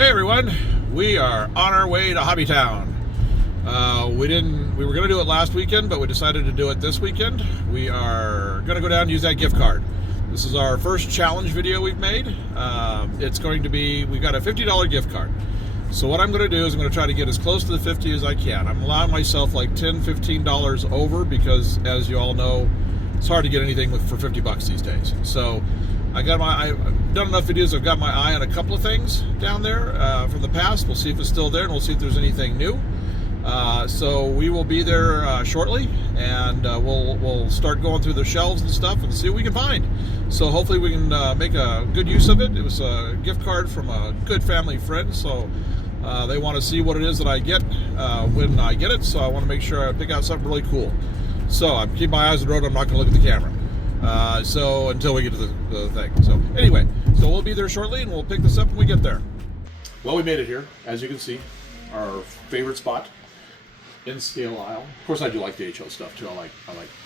Hey everyone, we are on our way to HobbyTown. We were going to do it last weekend, but we decided to do it this weekend. We are going to go down and use that gift card. This is our first challenge video we've made. It's going to be, we've got a $50 gift card. So what I'm going to do is I'm going to try to get as close to the 50 as I can. I'm allowing myself like $10, $15 over because, as you all know, it's hard to get anything for 50 bucks these days. So I've done enough videos. I've got my eye on a couple of things down there from the past. We'll see if it's still there, and we'll see if there's anything new. So we will be there shortly, and we'll start going through the shelves and stuff and see what we can find. So hopefully we can make a good use of it. It was a gift card from a good family friend, so they want to see what it is that I get when I get it. So I want to make sure I pick out something really cool. So I'm keeping my eyes on the road. I'm not going to look at the camera. So until we get to the thing. So anyway, so we'll be there shortly, and we'll pick this up when we get there. Well, we made it here, as you can see, our favorite spot in scale aisle. Of course, I do like the HO stuff too. I like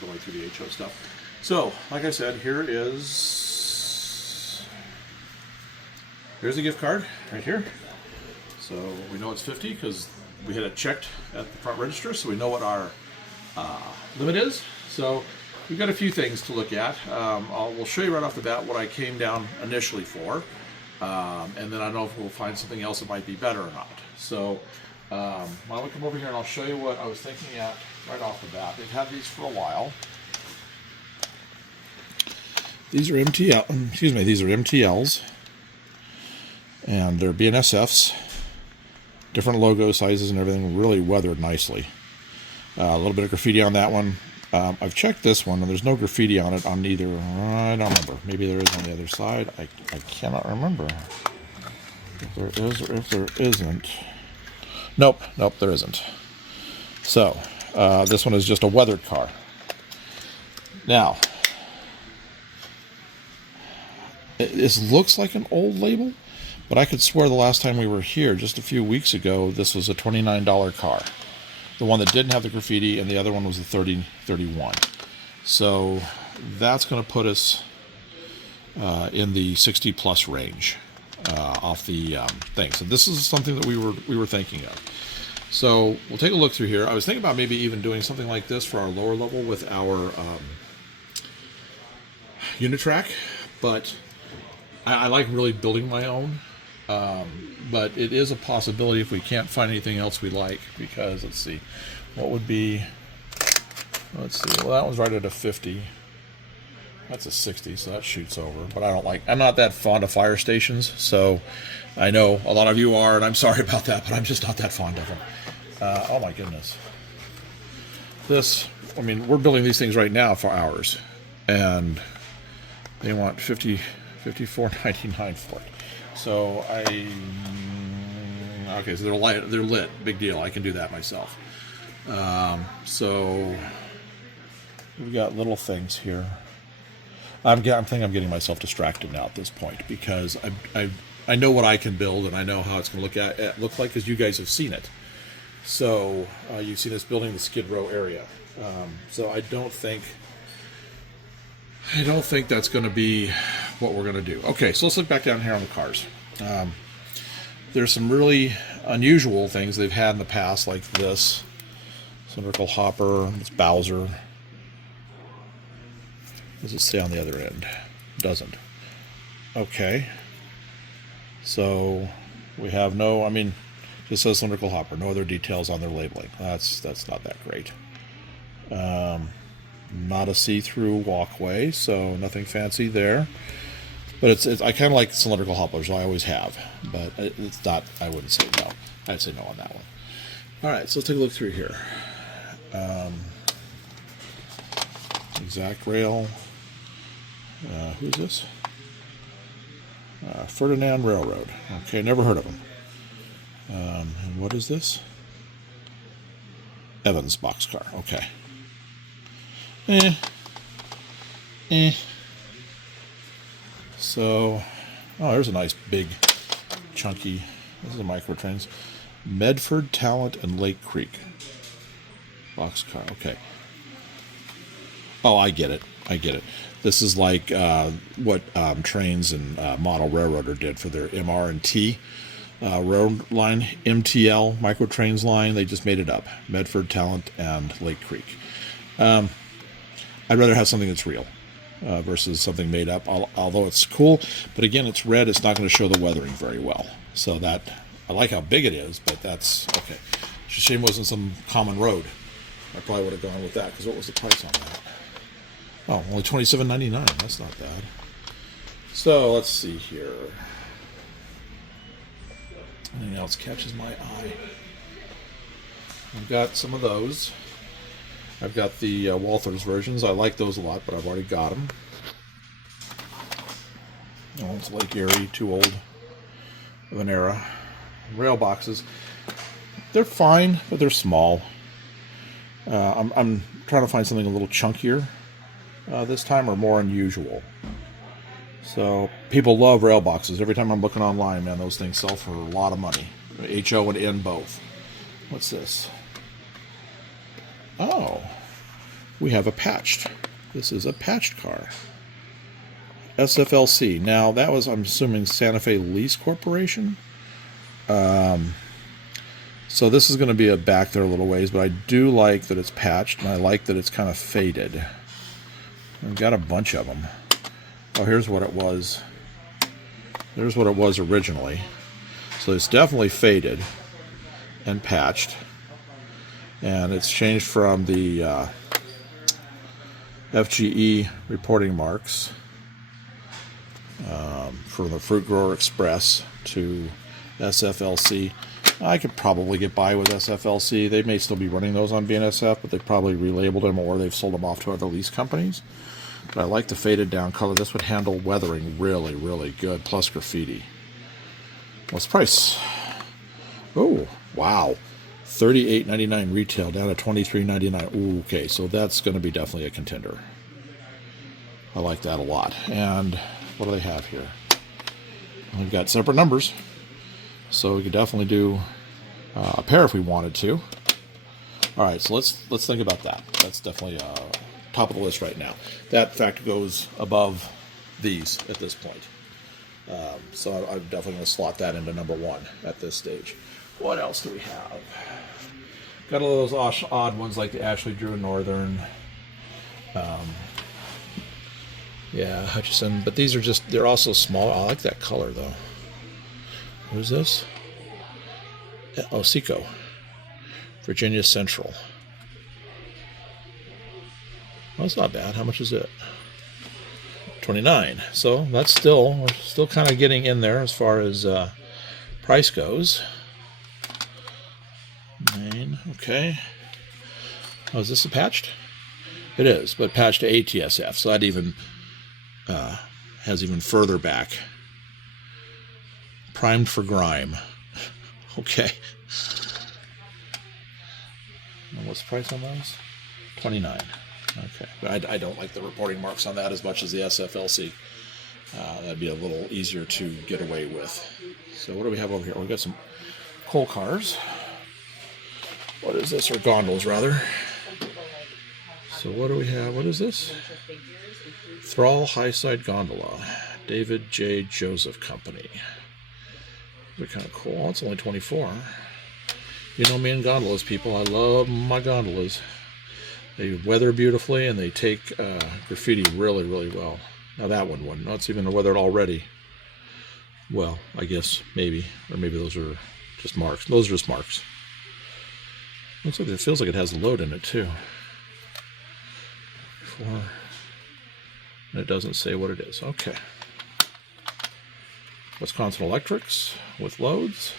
going through the HO stuff. So, like I said, here's the gift card right here. So we know it's 50 because we had it checked at the front register, so we know what our limit is. So we've got a few things to look at. We'll show you right off the bat what I came down initially for, and then I don't know if we'll find something else that might be better or not. So why don't we come over here and I'll show you what I was thinking at right off the bat. They've had these for a while. These are these are MTLs, and they're BNSFs, different logo sizes and everything, really weathered nicely. A little bit of graffiti on that one. I've checked this one, and there's no graffiti on it on either. I don't remember. Maybe there is on the other side. I cannot remember if there is or if there isn't. Nope, there isn't. So this one is just a weathered car. Now, this looks like an old label, but I could swear the last time we were here, just a few weeks ago, this was a $29 car. The one that didn't have the graffiti, and the other one was the 3031. So that's going to put us in the 60 plus range off the thing. So this is something that we were thinking of. So we'll take a look through here. I was thinking about maybe even doing something like this for our lower level with our unit track, but I like really building my own. But it is a possibility if we can't find anything else we like, because let's see, what would be, well, that one's right at a 50. That's a 60, so that shoots over. But I'm not that fond of fire stations, so I know a lot of you are, and I'm sorry about that, but I'm just not that fond of them. Oh my goodness. We're building these things right now for hours, and they want $54.99 for it. So okay, so they're lit, big deal. I can do that myself. So we've got little things here. I think I'm getting myself distracted now at this point, because I know what I can build, and I know how it's going to look like, because you guys have seen it. So you've seen us building the Skid Row area. So I don't think that's going to be what we're going to do. Okay, so let's look back down here on the cars. There's some really unusual things they've had in the past, like this cylindrical hopper, this Bowser. Does it say on the other end? It doesn't. Okay. So we have just says cylindrical hopper, no other details on their labeling. That's not that great. Not a see-through walkway, so nothing fancy there. But I kind of like cylindrical hoppers. I always have, but it's not. I wouldn't say no. I'd say no on that one. All right, so let's take a look through here. Exact rail. Who's this? Ferdinand Railroad. Okay, never heard of them. And what is this? Evans boxcar. Okay. So, there's a nice big chunky, this is a microtrains, Medford, Talent, and Lake Creek boxcar. Okay. Oh, I get it. This is like what Trains and Model Railroader did for their MR and T. road line, MTL, Microtrains line. They just made it up. Medford, Talent, and Lake Creek. I'd rather have something that's real versus something made up, although it's cool. But again, it's red. It's not going to show the weathering very well. So that, I like how big it is, but that's okay. It's a shame it wasn't some common road. I probably would have gone with that, because what was the price on that? Oh, only $27.99. That's not bad. So let's see here. Anything else catches my eye? I've got some of those. I've got the walkthroughs versions. I like those a lot, but I've already got them. Oh, it's Lake Erie, too old of an era. Rail boxes. They're fine, but they're small. I'm trying to find something a little chunkier this time, or more unusual. So people love rail boxes. Every time I'm looking online, man, those things sell for a lot of money. HO and N both. What's this? Oh, we have a patched. This is a patched car. SFLC. Now that was, I'm assuming, Santa Fe Lease Corporation. So this is going to be a back there a little ways, but I do like that it's patched, and I like that it's kind of faded. I've got a bunch of them. Oh, here's what it was. There's what it was originally. So it's definitely faded and patched. And it's changed from the FGE reporting marks from the Fruit Grower Express to SFLC. I could probably get by with SFLC. They may still be running those on BNSF, but they probably relabeled them, or they've sold them off to other lease companies. But I like the faded down color. This would handle weathering really, really good, plus graffiti. What's the price? Oh, wow. $38.99 retail, down to $23.99. Ooh, okay, so that's going to be definitely a contender. I like that a lot. And what do they have here? We've got separate numbers, so we could definitely do a pair if we wanted to. All right, so let's think about that. That's definitely top of the list right now. That, in fact, goes above these at this point. So I'm definitely going to slot that into number one at this stage. What else do we have? Got all those odd ones like the Ashley Drew Northern. Yeah, Hutchison. But these are just, they're also small. I like that color, though. What is this? Oh, Seco. Virginia Central. Well, that's not bad. How much is it? $29. So that's still kind of getting in there as far as price goes. Okay. Oh, is this a patched? It is, but patched to ATSF, so that even has even further back. Primed for grime. Okay. And what's the price on those? $29. Okay. But I don't like the reporting marks on that as much as the SFLC. That'd be a little easier to get away with. So what do we have over here? We've got some coal cars. What is this? Or gondolas, rather. So what do we have? What is this? Thrall High-Side Gondola. David J. Joseph Company. They're kind of cool. Oh, it's only $24. You know me and gondolas, people. I love my gondolas. They weather beautifully, and they take graffiti really, really well. Now that one wouldn't. No, it's even weathered already. Well, I guess maybe. Or maybe those are just marks. Those are just marks. Looks like it feels like it has a load in it, too. And it doesn't say what it is. Okay. Wisconsin Electrics with loads.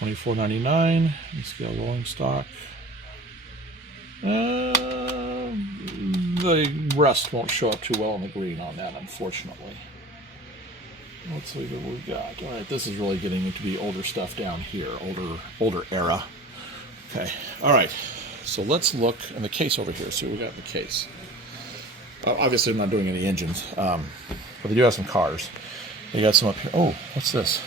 $24.99. Let's get a rolling stock. The rust won't show up too well in the green on that, unfortunately. Let's see what we've got. All right, this is really getting to be older stuff down here, older era. Okay, all right. So let's look in the case over here. See what we got in the case. Obviously, I'm not doing any engines, but they do have some cars. They got some up here. Oh, what's this?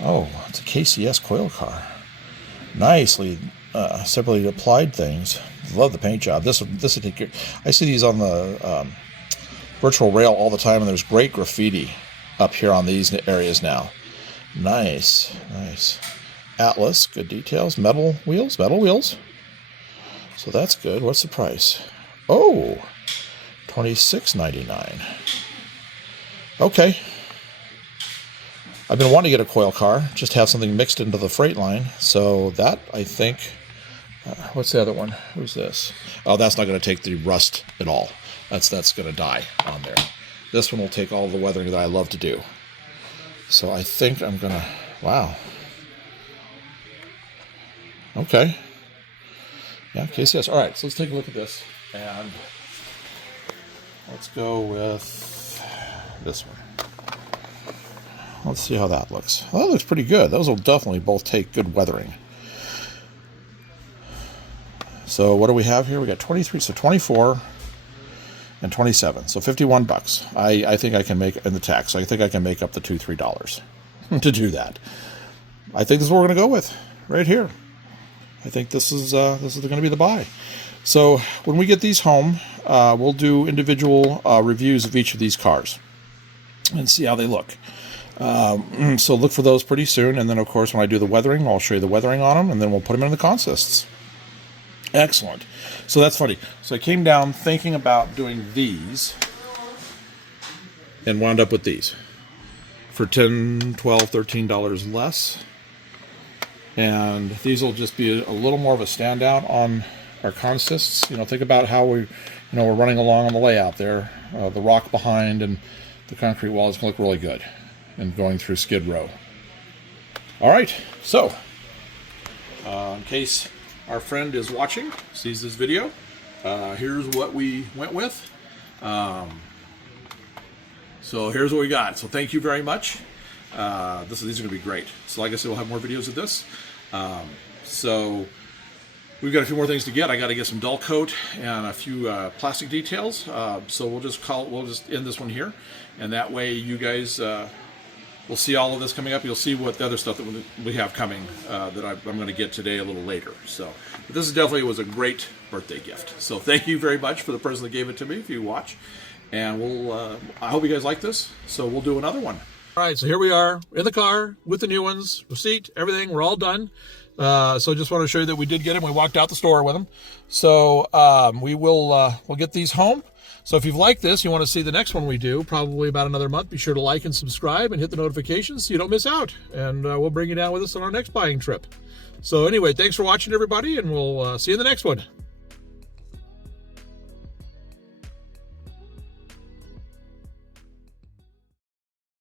Oh, it's a KCS coil car. Nicely separately applied things. Love the paint job. This would take care. I see these on the virtual rail all the time, and there's great graffiti up here on these areas now. Nice, nice. Atlas, good details. Metal wheels, metal wheels. So that's good. What's the price? Oh, $26.99. Okay. I've been wanting to get a coil car, just have something mixed into the freight line. So that, I think, what's the other one? Who's this? Oh, that's not going to take the rust at all. That's going to die on there. This one will take all the weathering that I love to do. So I think I'm going to, wow. Okay. Yeah, KCS. All right, so let's take a look at this. And let's go with this one. Let's see how that looks. Well, that looks pretty good. Those will definitely both take good weathering. So what do we have here? We got 23, so 24 and 27. So 51 bucks. I think I can make, in the tax, I think I can make up the $2-3 to do that. I think this is what we're going to go with right here. I think this is going to be the buy. So when we get these home, we'll do individual reviews of each of these cars and see how they look. So look for those pretty soon. And then, of course, when I do the weathering, I'll show you the weathering on them, and then we'll put them in the consists. Excellent. So that's funny. So I came down thinking about doing these and wound up with these for $10, $12, $13 less. And these will just be a little more of a standout on our consists. You know, think about how we're running along on the layout there. The rock behind and the concrete wall is going to look really good. And going through Skid Row. All right, so in case our friend is watching, sees this video, here's what we went with. So here's what we got. So thank you very much. These are going to be great. So like I said, we'll have more videos of this. So we've got a few more things to get. I got to get some dull coat and a few plastic details. So we'll just end this one here, and that way you guys. We'll see all of this coming up. You'll see what the other stuff that we have coming that I'm going to get today a little later. So, but this was a great birthday gift. So thank you very much for the person that gave it to me, if you watch. And I hope you guys like this. So we'll do another one. All right, so here we are in the car with the new ones, receipt, everything. We're all done. So just want to show you that we did get them. We walked out the store with them. So we'll get these home. So if you've liked this, you want to see the next one we do, probably about another month, be sure to like and subscribe and hit the notifications so you don't miss out. And we'll bring you down with us on our next buying trip. So anyway, thanks for watching, everybody, and we'll see you in the next one.